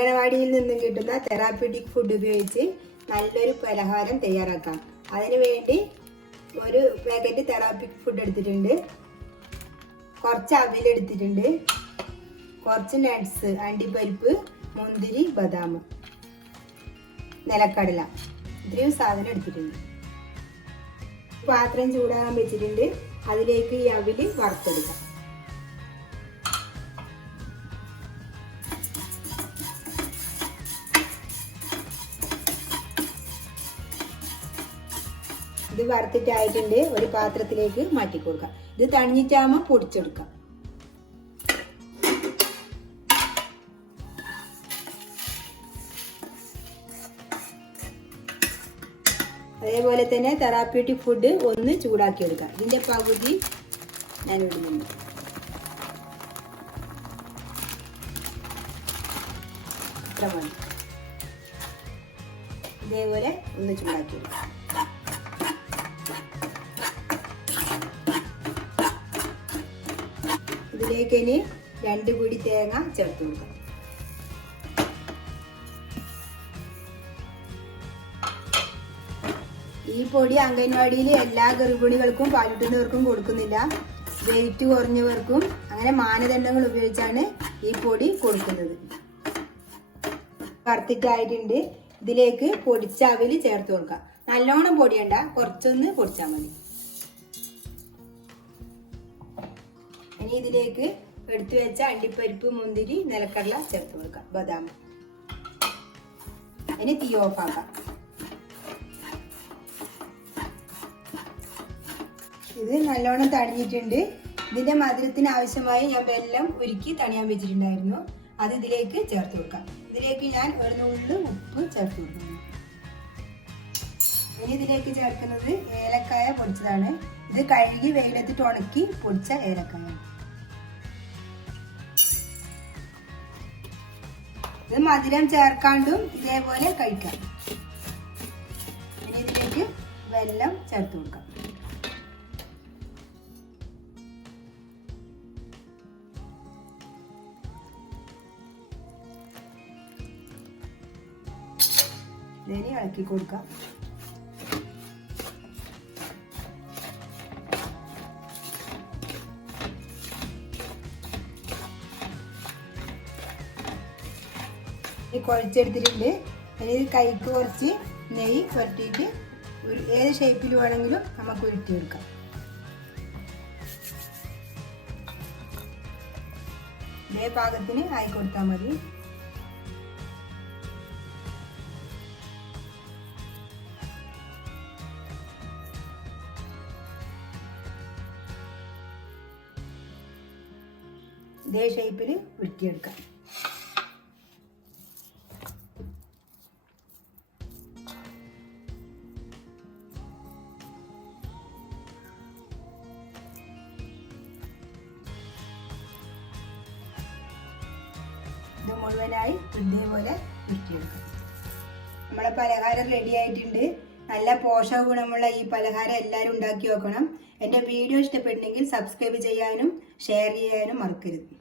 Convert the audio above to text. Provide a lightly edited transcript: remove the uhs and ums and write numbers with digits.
അംഗനവാടിയിൽ നിന്നും കിട്ടുന്ന therapeutic food ഉപയോഗിച്ച് നല്ലൊരു പലഹാരം തയ്യാറാക്കാം. അതിനു വേണ്ടി ഒരു പാക്കറ്റ് തെറാപ്യൂട്ടിക് ഫുഡ് എടുത്തിട്ടുണ്ട്, കുറച്ച് അവിൽ എടുത്തിട്ടുണ്ട്, കുറച്ച് നട്ട്സ്, അണ്ടിപ്പരിപ്പ്, മുന്തിരി, ബദാം, നിലക്കടല, ഇത്രയും സാധനം എടുത്തിട്ടുണ്ട്. പാത്രം ചൂടാകാൻ വെച്ചിട്ടുണ്ട്, അതിലേക്ക് ഈ അവിൽ വറുത്തെടുക്കാം. ഇത് വറുത്തിട്ടായിട്ടുണ്ട്, ഒരു പാത്രത്തിലേക്ക് മാറ്റി കൊടുക്കാം. ഇത് തണിഞ്ഞിട്ടാകുമ്പോൾ പൊടിച്ചെടുക്കാം. അതേപോലെ തന്നെ തെറാപ്യൂട്ടിക് ഫുഡ് ഒന്ന് ചൂടാക്കി എടുക്കാം. ഇതിന്റെ പകുതി ഞാൻ ഇടുന്നുണ്ട്. ഇത്ര മതി. ഇതേപോലെ ഒന്ന് ചൂടാക്കി എടുക്കാം. ഇതിലേക്ക് ഇനി 2 പിടി തേങ്ങ ചേർത്ത് കൊടുക്കാം. ഈ പൊടി അംഗൻവാടിയിൽ എല്ലാ ഗർഭിണികൾക്കും പാലുട്ടുന്നവർക്കും കൊടുക്കുന്നില്ല. വെയിറ്റ് കുറഞ്ഞവർക്കും അങ്ങനെ മാനദണ്ഡങ്ങൾ ഉപയോഗിച്ചാണ് ഈ പൊടി കൊടുക്കുന്നത്. വറുത്തിട്ടായിട്ടുണ്ട്. ഇതിലേക്ക് പൊടിച്ച അവിൽ ചേർത്ത് കൊടുക്കാം. നല്ലോണം പൊടിയണ്ട, കുറച്ചൊന്ന് പൊടിച്ചാൽ മതി. ഇനി ഇതിലേക്ക് എടുത്തു വെച്ച അണ്ടിപ്പരിപ്പ്, മുന്തിരി, നിലക്കടല ചേർത്ത് കൊടുക്കാം, ബദാം. ഇനി തീ ഓഫാക്കാം. ഇത് നല്ലോണം തണിഞ്ഞിട്ടുണ്ട്. ഇതിന്റെ മധുരത്തിന് ആവശ്യമായി ഞാൻ വെല്ലം ഉരുക്കി തണിയാൻ വെച്ചിട്ടുണ്ടായിരുന്നു, അത് ഇതിലേക്ക് ചേർത്ത് കൊടുക്കാം. ഇതിലേക്ക് ഞാൻ ഒരു നുള്ളു ഉപ്പ് ചേർത്ത് കൊടുക്കുന്നു. ഇനി ഇതിലേക്ക് ചേർക്കുന്നത് ഏലക്കായ പൊടിച്ചതാണ്. ഇത് കഴുകി വെയിലത്തിട്ട് ഉണക്കി പൊടിച്ച ഏലക്കായ. ഇത് മധുരം ചേർക്കാണ്ടും ഇതേപോലെ കഴിക്കാം. ഇനി ഇതിലേക്ക് വെല്ലം ചേർത്ത് കൊടുക്കാം. ഇതിനെ ഇളക്കി കൊടുക്കാം. കുഴച്ചെടുത്തിട്ടുണ്ട്. ഇനി കൈക്ക് കുറച്ച് നെയ്യ് പുരട്ടിയിട്ട് ഏത് ഷേപ്പിൽ വേണമെങ്കിലും നമുക്ക് ഉരുട്ടിയെടുക്കാം. ഇതേ പാകത്തിന് ആയി കൊടുത്താൽ മതി. ഇതേ ഷേപ്പിൽ ഉരുട്ടിയെടുക്കാം. ഇത് മുഴുവനായി ഇതേപോലെ ഉരുട്ടിയെടുക്കാം. നമ്മളെ പലഹാരം റെഡി ആയിട്ടുണ്ട്. നല്ല പോഷക ഗുണമുള്ള ഈ പലഹാരം എല്ലാവരും ഉണ്ടാക്കി വെക്കണം. എൻ്റെ വീഡിയോ ഇഷ്ടപ്പെട്ടെങ്കിൽ സബ്സ്ക്രൈബ് ചെയ്യാനും ഷെയർ ചെയ്യാനും മറക്കരുത്.